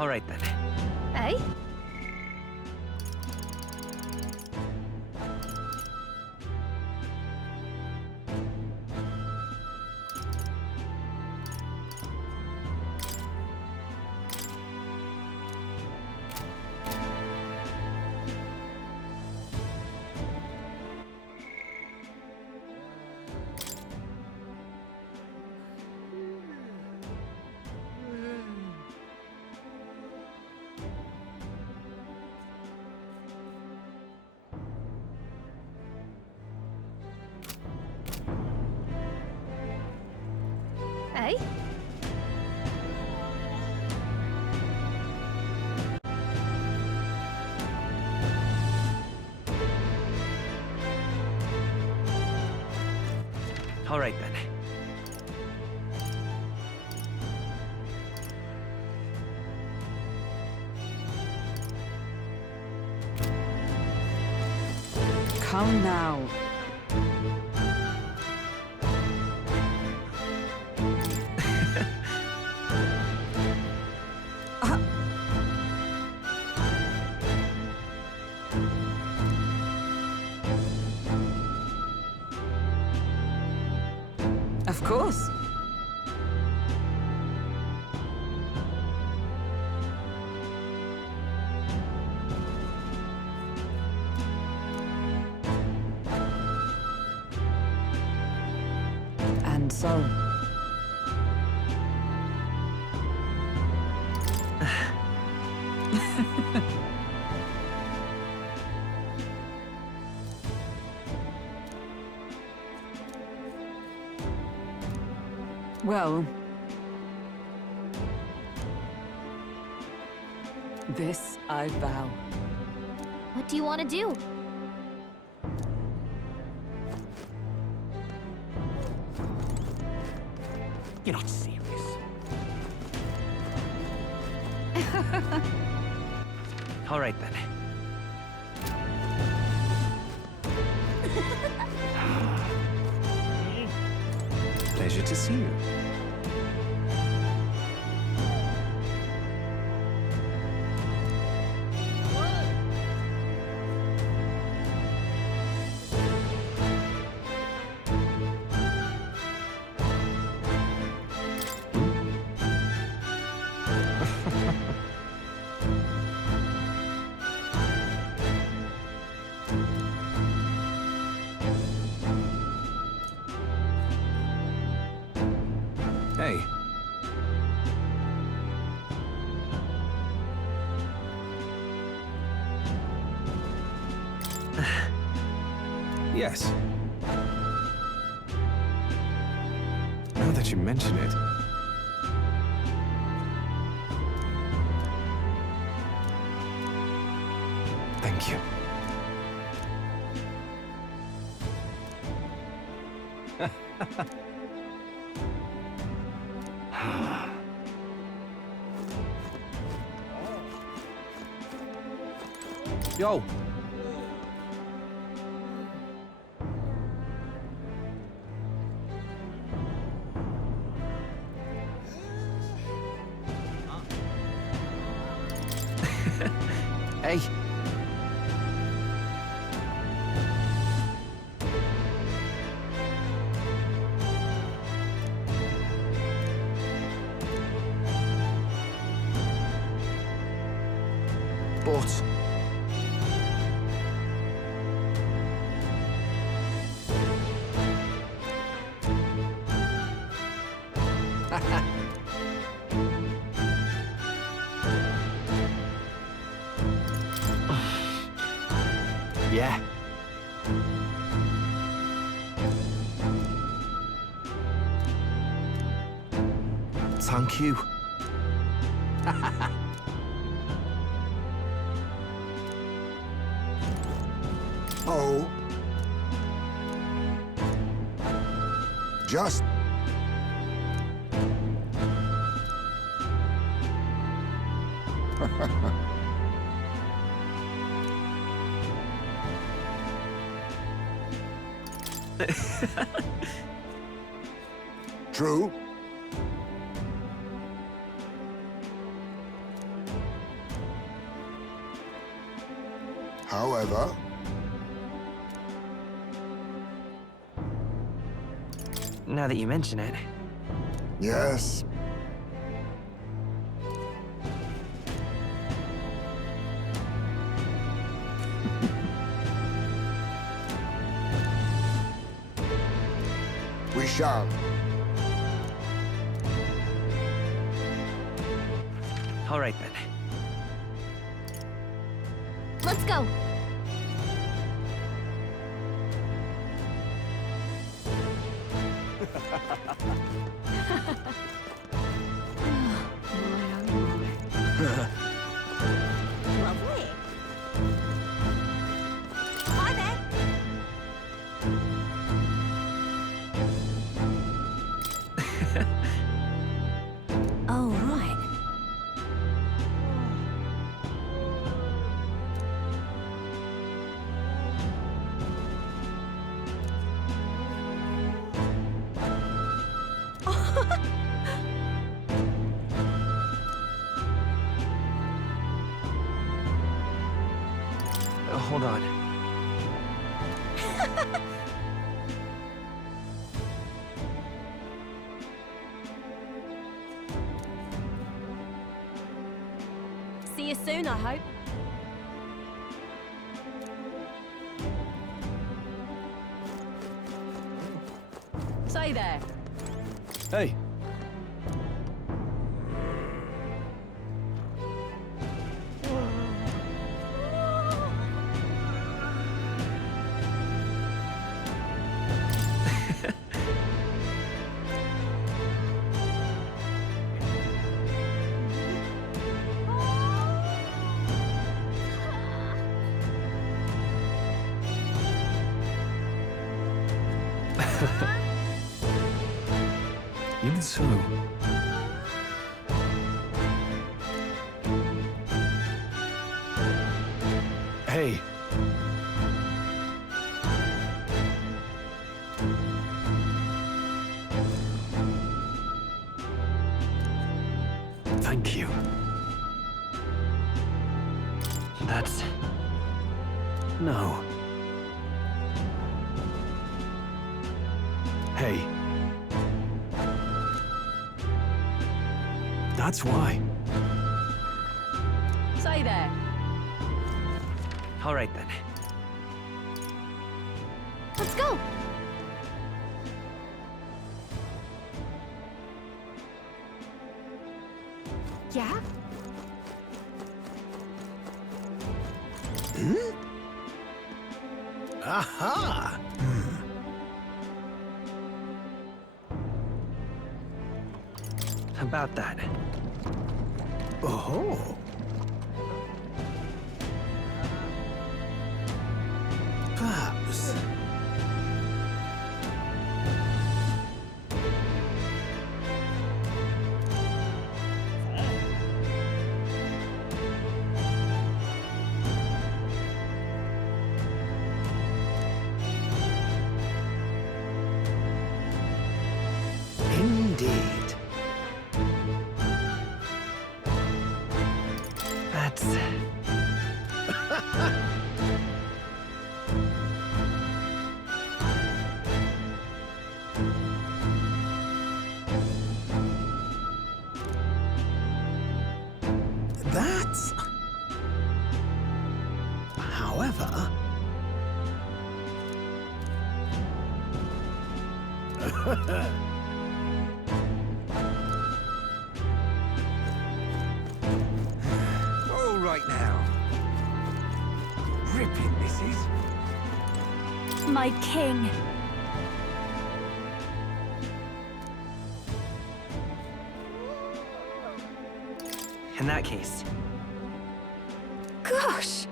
All right then. Eh? Eh? All right then. Come now. Of course. And so. Well, this I vow. What do you want to do? You're not serious. All right then. Pleasure to see you. Hey. Yes. Now that you mention it. Thank you. Yo. Hey. But yeah. Thank you. Oh. Just. True. However, Now that you mention it. yes. We shall. All right then. Let's go. Lovely. Hi there. Oh, right. Hold on. See you soon, I hope. Say there. Hey. Even so. Hey. Thank you. That's... No. Hey. That's why. Say there. All right then. Let's go. Yeah? Aha! About that. Oh. Perhaps. Indeed. That's... That's... However... All right now. Ripping, this is. My king. In that case. Gosh.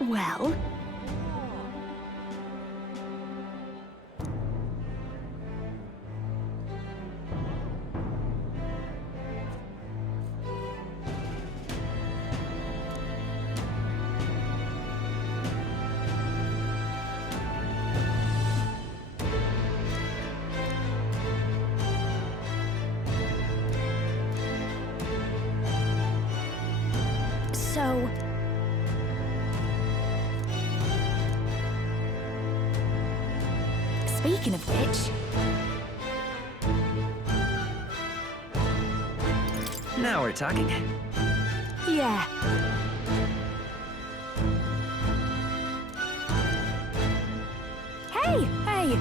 Well, Speaking of which, Now we're talking. yeah. Hey, hey.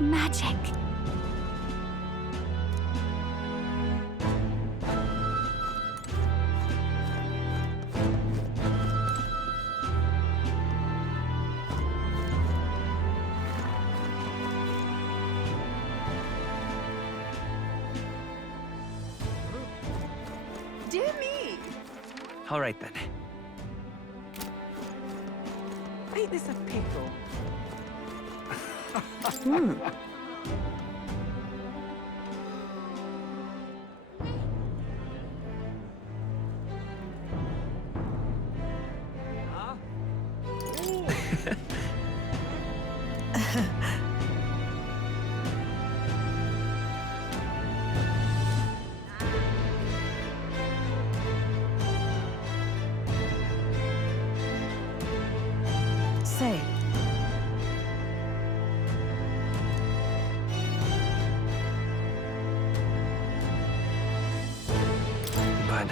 Magic. Dear me! All right then. Ain't this a pickle? Say, But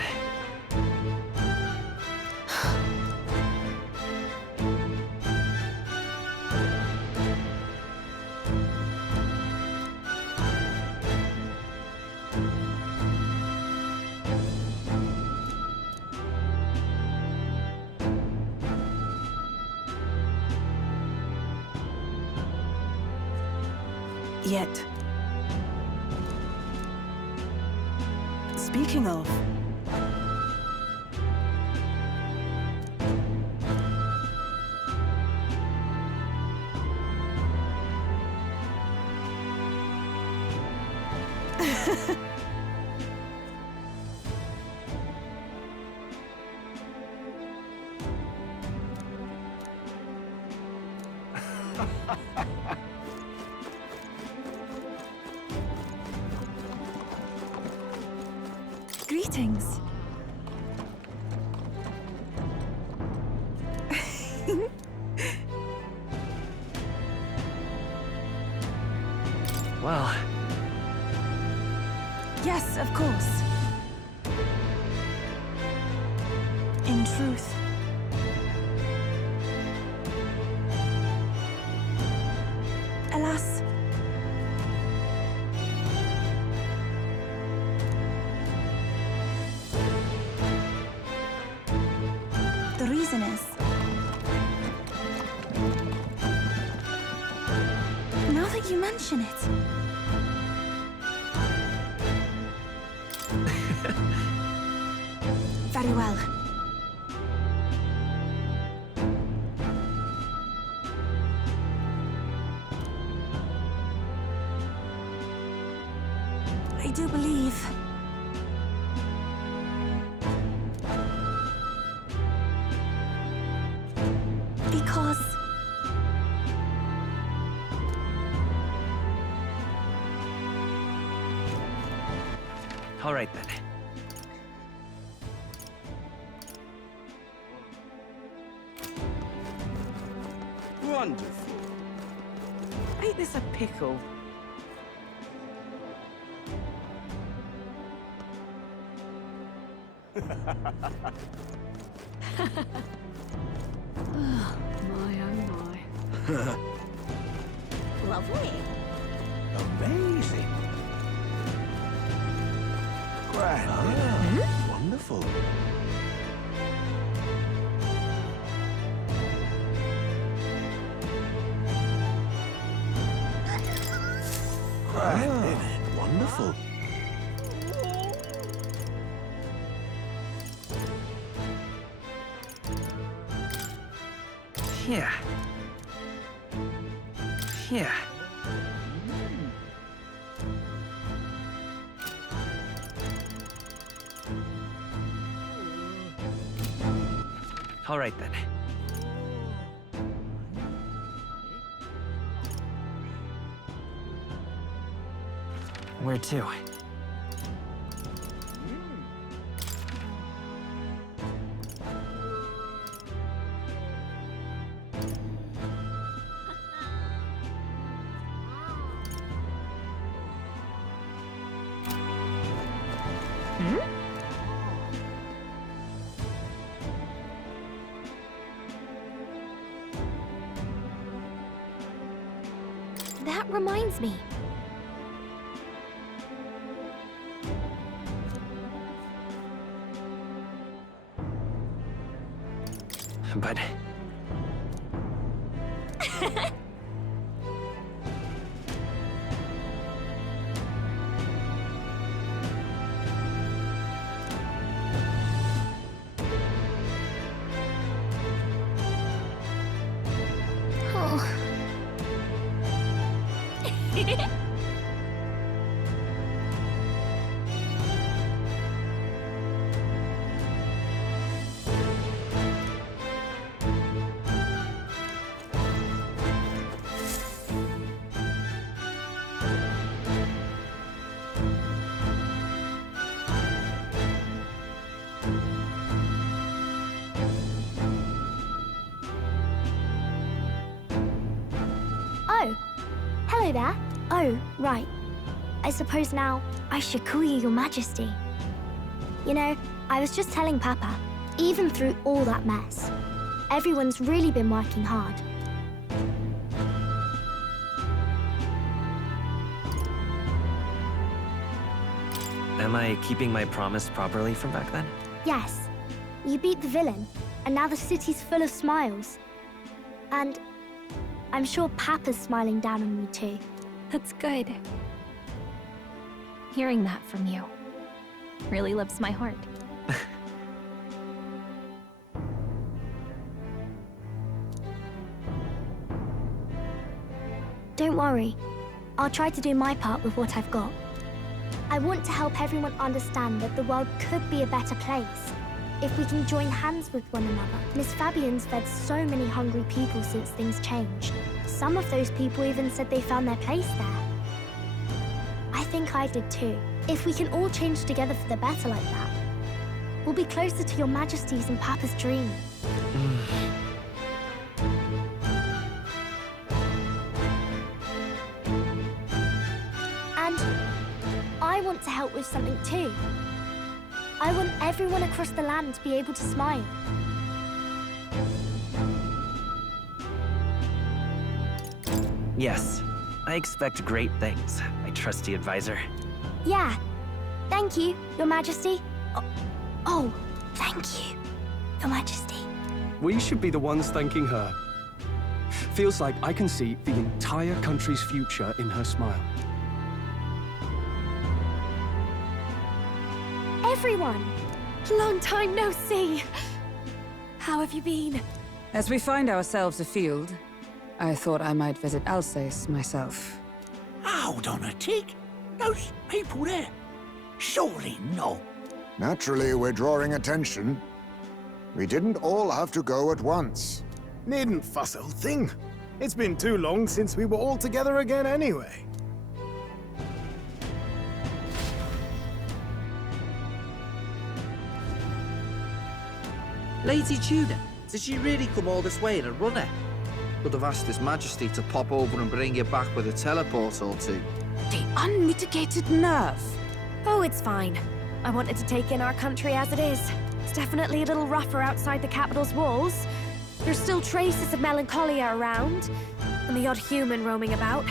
Yet. Speaking of, greetings. well, yes, of course. In truth, alas, the reason is, now that you mention it, very well. I do believe because all right then. Wonderful. Ain't this a pickle? My oh my. Lovely. Amazing. Grand. Wonderful. Wonderful. Yeah. Yeah. All right then. Where to? That reminds me. But... Oh. Oh, hello there. Oh, right. I suppose now I should call you Your Majesty. You know, I was just telling Papa, even through all that mess, everyone's really been working hard. Am I keeping my promise properly from back then? Yes, you beat the villain, and now the city's full of smiles. And I'm sure Papa's smiling down on me too. That's good. Hearing that from you really lifts my heart. Don't worry. I'll try to do my part with what I've got. I want to help everyone understand that the world could be a better place if we can join hands with one another. Miss Fabian's fed so many hungry people since things changed. Some of those people even said they found their place there. I think I did too. If we can all change together for the better like that, we'll be closer to Your Majesty's and Papa's dream. And I want to help with something too. I want everyone across the land to be able to smile. Yes. I expect great things, my trusty advisor. Yeah. Thank you, Your Majesty. Oh, thank you, Your Majesty. We should be the ones thanking her. Feels like I can see the entire country's future in her smile. Everyone! Long time no see. How have you been? As we find ourselves afield, I thought I might visit Alsace myself. Hold on a tick. Those people there. Surely not. Naturally, we're drawing attention. We didn't all have to go at once. Needn't fuss, old thing. It's been too long since we were all together again anyway. Lady Tudor, did she really come all this way in a runner? Could have asked His Majesty to pop over and bring you back with a teleport or two. The unmitigated nerve. Oh, it's fine. I wanted to take in our country as it is. It's definitely a little rougher outside the capital's walls. There's still traces of melancholia around, and the odd human roaming about.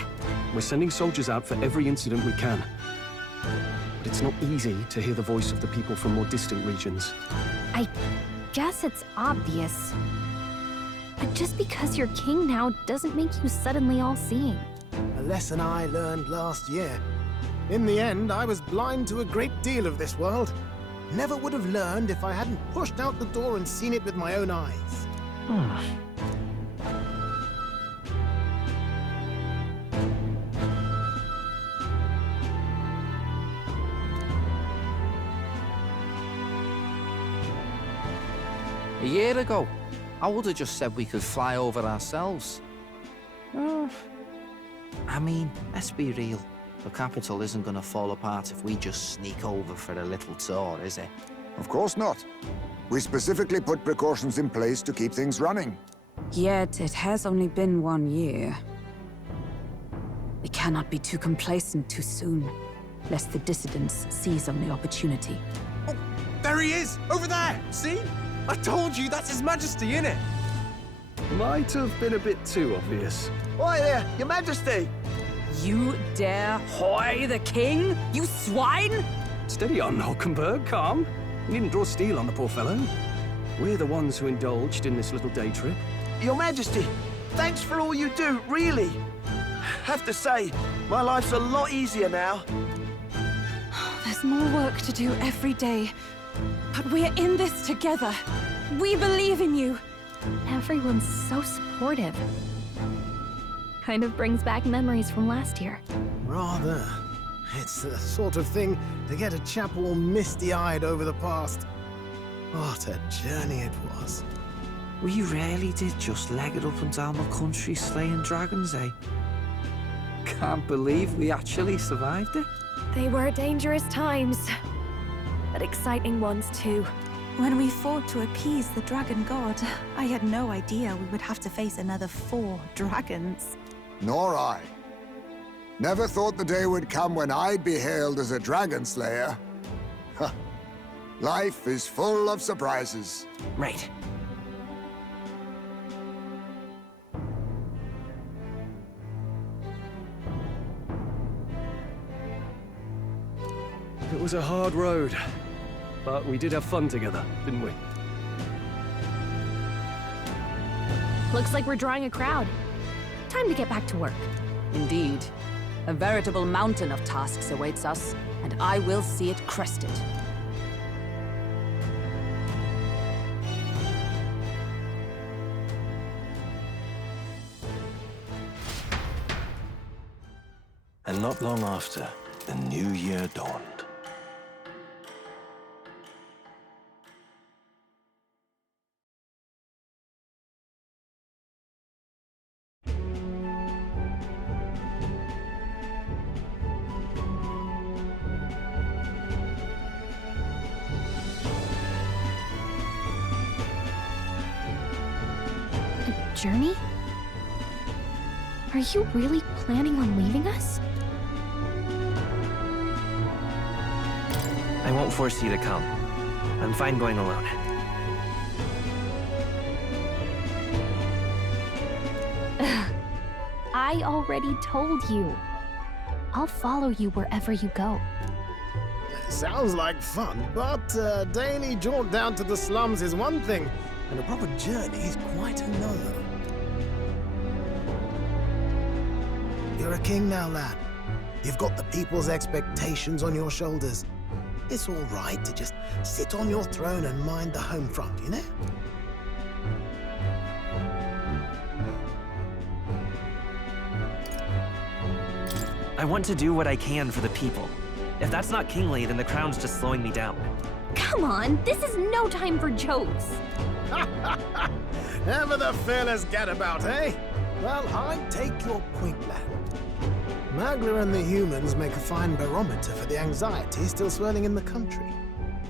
We're sending soldiers out for every incident we can. But it's not easy to hear the voice of the people from more distant regions. I guess it's obvious. But just because you're king now doesn't make you suddenly all-seeing. A lesson I learned last year. In the end, I was blind to a great deal of this world. Never would have learned if I hadn't pushed out the door and seen it with my own eyes. A year ago, I would have just said we could fly over ourselves. I mean, let's be real. The capital isn't going to fall apart if we just sneak over for a little tour, is it? Of course not. We specifically put precautions in place to keep things running. Yet it has only been 1 year. We cannot be too complacent too soon. lest the dissidents seize on the opportunity. Oh, there he is! Over there! See? I told you, that's His Majesty, innit? Might have been a bit too obvious. Oi there, Your Majesty! You dare hoy the king, you swine? Steady on, Hulkenberg, calm. You needn't draw steel on the poor fellow. We're the ones who indulged in this little day trip. Your Majesty, thanks for all you do, really. Have to say, my life's a lot easier now. There's more work to do every day, but we're in this together. We believe in you. Everyone's so supportive. Kind of brings back memories from last year. Rather. It's the sort of thing to get a chap all misty-eyed over the past. What a journey it was. We really did just leg it up and down the country slaying dragons, eh? Can't believe we actually survived it. They were dangerous times, but exciting ones too. When we fought to appease the dragon god, I had no idea we would have to face another 4 dragons. Nor I. Never thought the day would come when I'd be hailed as a dragon slayer. Huh. Life is full of surprises. Right. It was a hard road, but we did have fun together, didn't we? Looks like we're drawing a crowd. Time to get back to work. Indeed. A veritable mountain of tasks awaits us, and I will see it crested. And not long after, the new year dawned. Journey? Are you really planning on leaving us? I won't force you to come. I'm fine going alone. I already told you. I'll follow you wherever you go. Sounds like fun, but a daily jaunt down to the slums is one thing, and a proper journey is quite another. You're a king now, lad. You've got the people's expectations on your shoulders. It's all right to just sit on your throne and mind the home front, you know? I want to do what I can for the people. If that's not kingly, then the crown's just slowing me down. Come on, this is no time for jokes. Ever the fearless gadabout, eh? Well, I take your point, lad. Magla and the humans make a fine barometer for the anxiety still swirling in the country.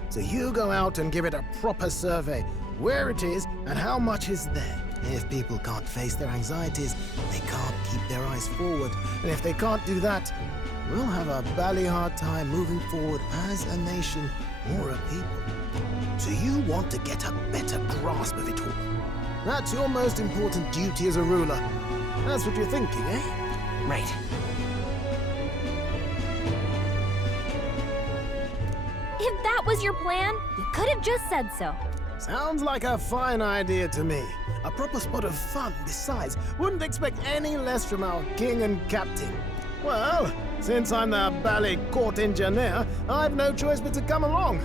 So you go out and give it a proper survey, where it is and how much is there. If people can't face their anxieties, they can't keep their eyes forward. And if they can't do that, we'll have a bally hard time moving forward as a nation or a people. So you want to get a better grasp of it all. That's your most important duty as a ruler. That's what you're thinking, eh? Right. If that was your plan, you could have just said so. Sounds like a fine idea to me. A proper spot of fun, besides. Wouldn't expect any less from our king and captain. Well, since I'm the bally court engineer, I've no choice but to come along.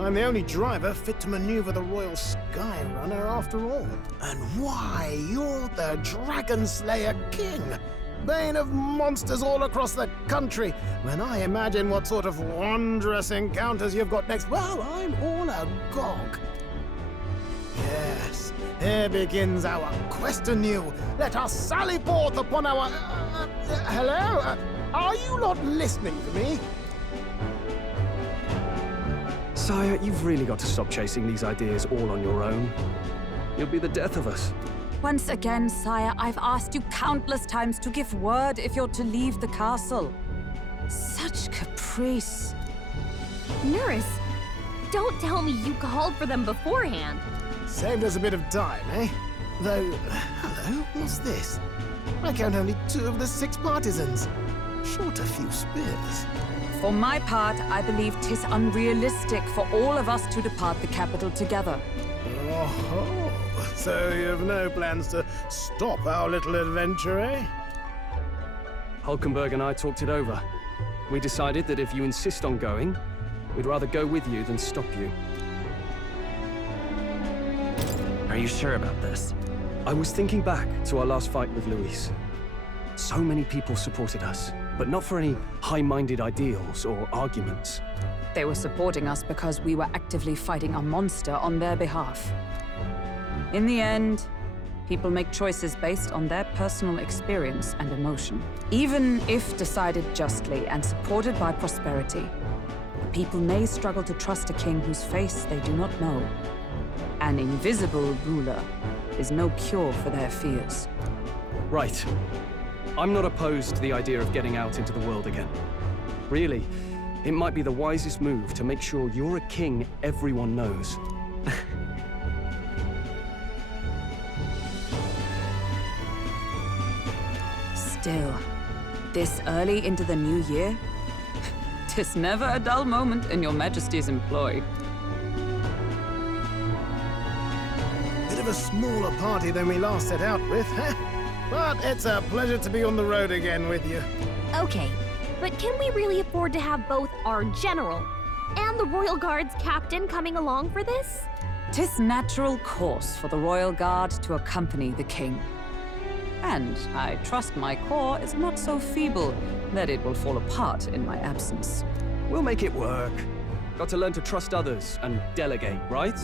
I'm the only driver fit to maneuver the Royal Skyrunner after all. And why, you're the Dragon Slayer King, bane of monsters all across the country. When I imagine what sort of wondrous encounters you've got next, well, I'm all agog. Yes, here begins our quest anew. Let us sally forth upon our... hello? Are you not listening to me? Sire, you've really got to stop chasing these ideas all on your own. You'll be the death of us. Once again, sire, I've asked you countless times to give word if you're to leave the castle. Such caprice. priests. Nurse, don't tell me you called for them beforehand. Saved us a bit of time, eh? Though, hello, what's this? I count only 2 of the 6 partisans. Short a few spears. For my part, I believe 'tis unrealistic for all of us to depart the capital together. Oh, so you have no plans to stop our little adventure, eh? Hulkenberg and I talked it over. We decided that if you insist on going, we'd rather go with you than stop you. Are you sure about this? I was thinking back to our last fight with Luis. So many people supported us, but not for any high-minded ideals or arguments. They were supporting us because we were actively fighting a monster on their behalf. In the end, people make choices based on their personal experience and emotion. Even if decided justly and supported by prosperity, the people may struggle to trust a king whose face they do not know. An invisible ruler is no cure for their fears. Right. I'm not opposed to the idea of getting out into the world again. Really, it might be the wisest move to make sure you're a king everyone knows. Still, this early into the new year? 'Tis never a dull moment in your Majesty's employ. Bit of a smaller party than we last set out with, huh? But it's a pleasure to be on the road again with you. Okay, but can we really afford to have both our general and the Royal Guard's captain coming along for this? 'Tis natural course for the Royal Guard to accompany the king. And I trust my corps is not so feeble that it will fall apart in my absence. We'll make it work. Got to learn to trust others and delegate, right?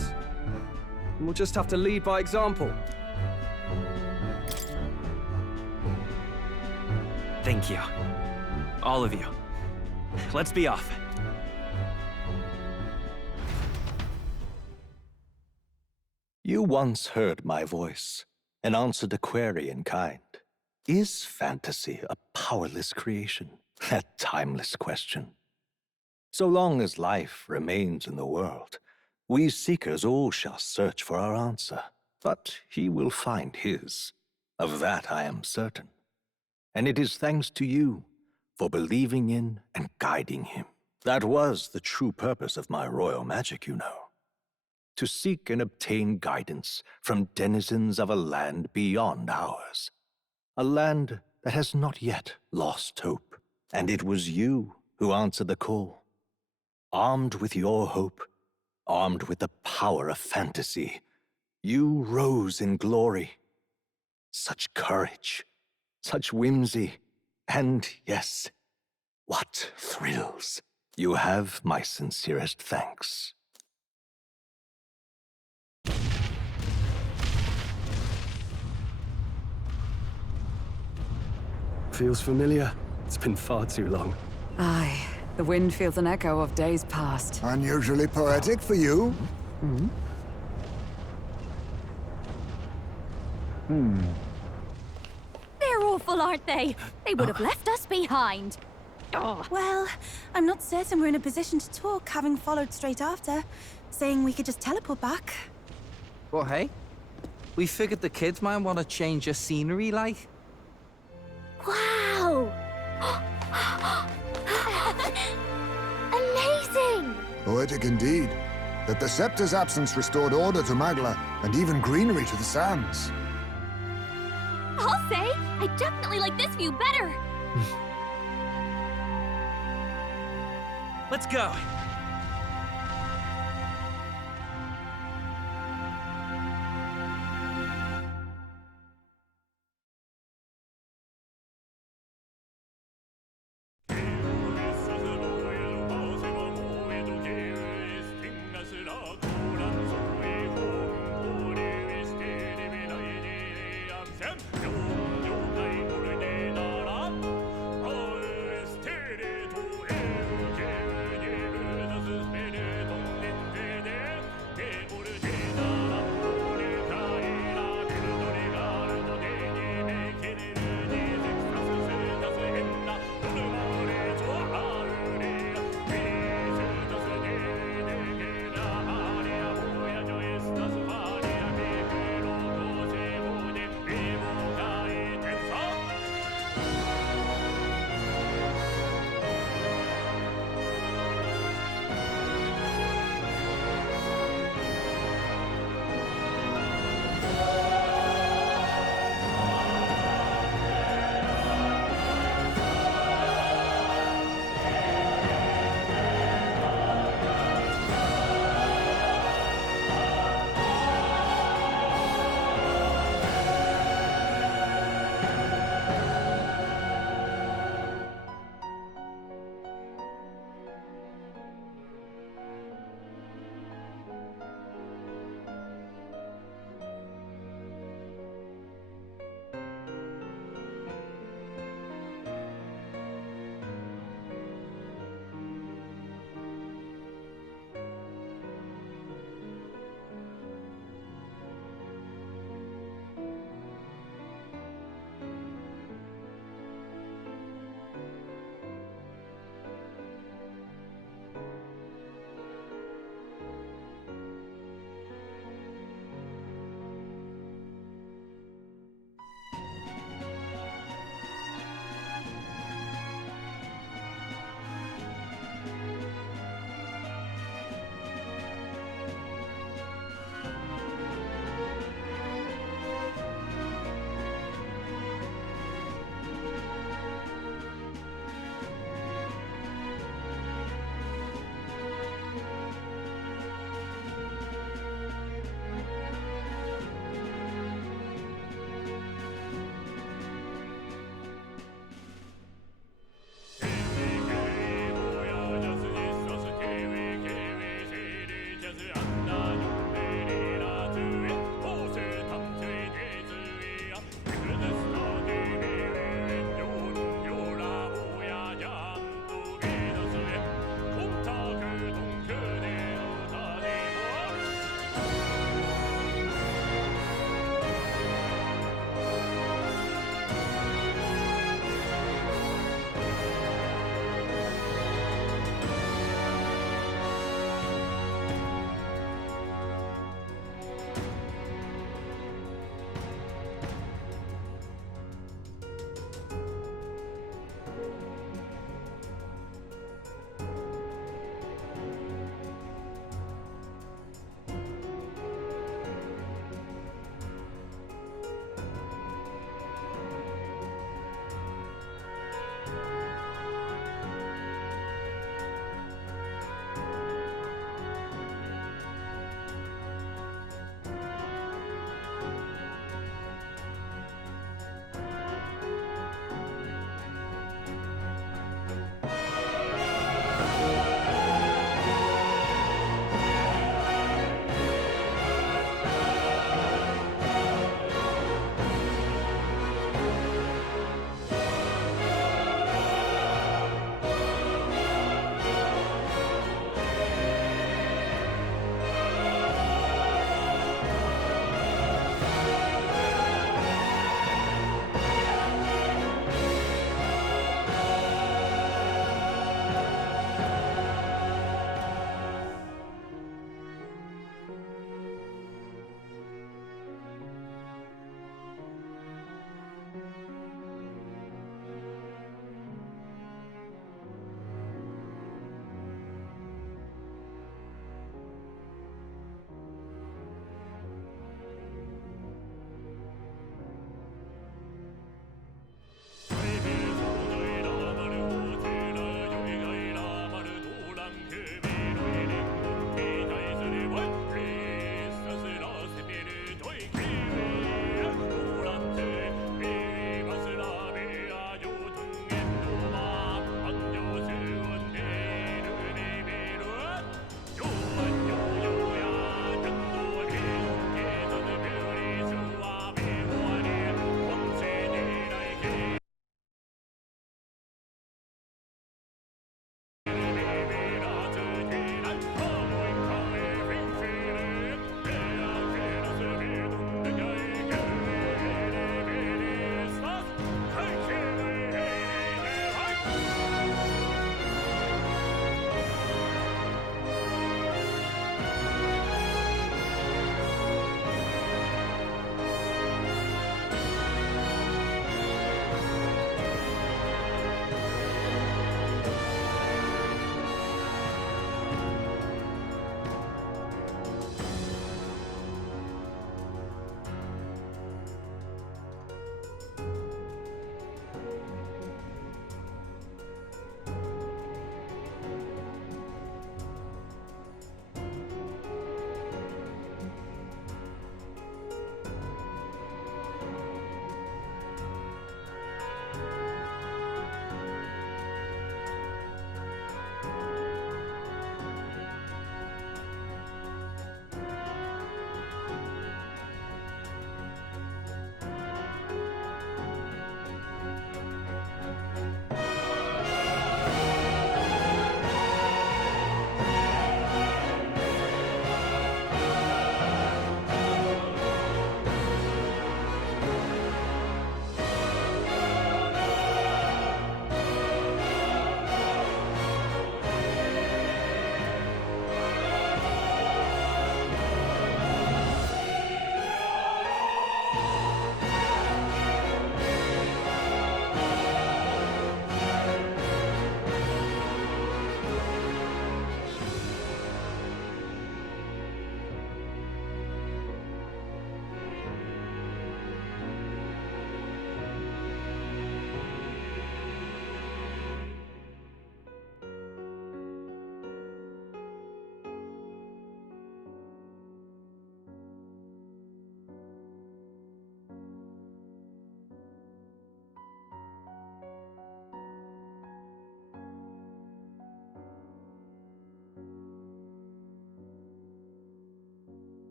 And we'll just have to lead by example. Thank you. All of you. Let's be off. You once heard my voice and answered a query in kind. Is fantasy a powerless creation? That timeless question. So long as life remains in the world, we seekers all shall search for our answer. But he will find his. Of that I am certain. And it is thanks to you for believing in and guiding him. That was the true purpose of my royal magic, you know. To seek and obtain guidance from denizens of a land beyond ours. A land that has not yet lost hope. And it was you who answered the call. Armed with your hope, armed with the power of fantasy, you rose in glory. Such courage, such whimsy, and yes, what thrills. You have my sincerest thanks. Feels familiar. It's been far too long. Aye, the wind feels an echo of days past. Unusually poetic for you. They're awful, aren't they? They would have left us behind. Oh. Well, I'm not certain we're in a position to talk, having followed straight after, saying we could just teleport back. Well, hey, we figured the kids might want to change your scenery, like. Wow! Amazing! Poetic indeed. That the scepter's absence restored order to Magla, and even greenery to the sands. I'll say, I definitely like this view better. Let's go.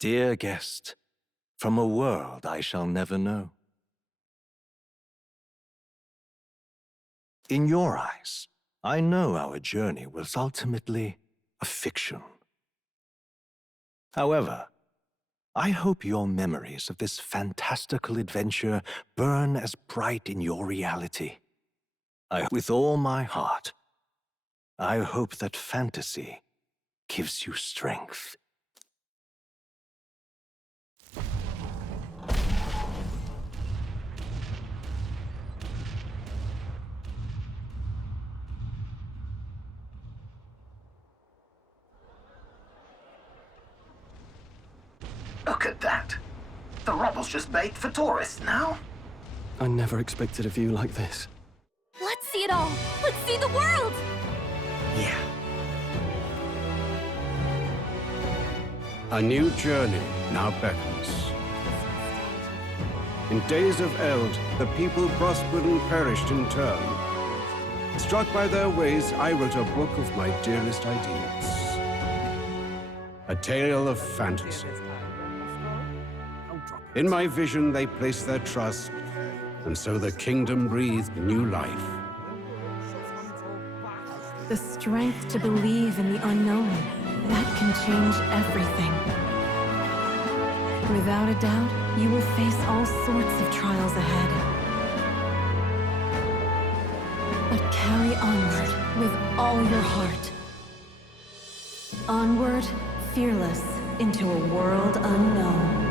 Dear guest, from a world I shall never know. In your eyes, I know our journey was ultimately a fiction. However, I hope your memories of this fantastical adventure burn as bright in your reality. With all my heart, I hope that fantasy gives you strength. Look at that. The rubble's just bait for tourists now. I never expected a view like this. Let's see it all! Let's see the world! Yeah. A new journey now beckons. In days of eld, the people prospered and perished in turn. Struck by their ways, I wrote a book of my dearest ideas. A tale of fantasy. In my vision, they placed their trust, and so the kingdom breathed new life. The strength to believe in the unknown, that can change everything. Without a doubt, you will face all sorts of trials ahead. But carry onward with all your heart. Onward, fearless, into a world unknown.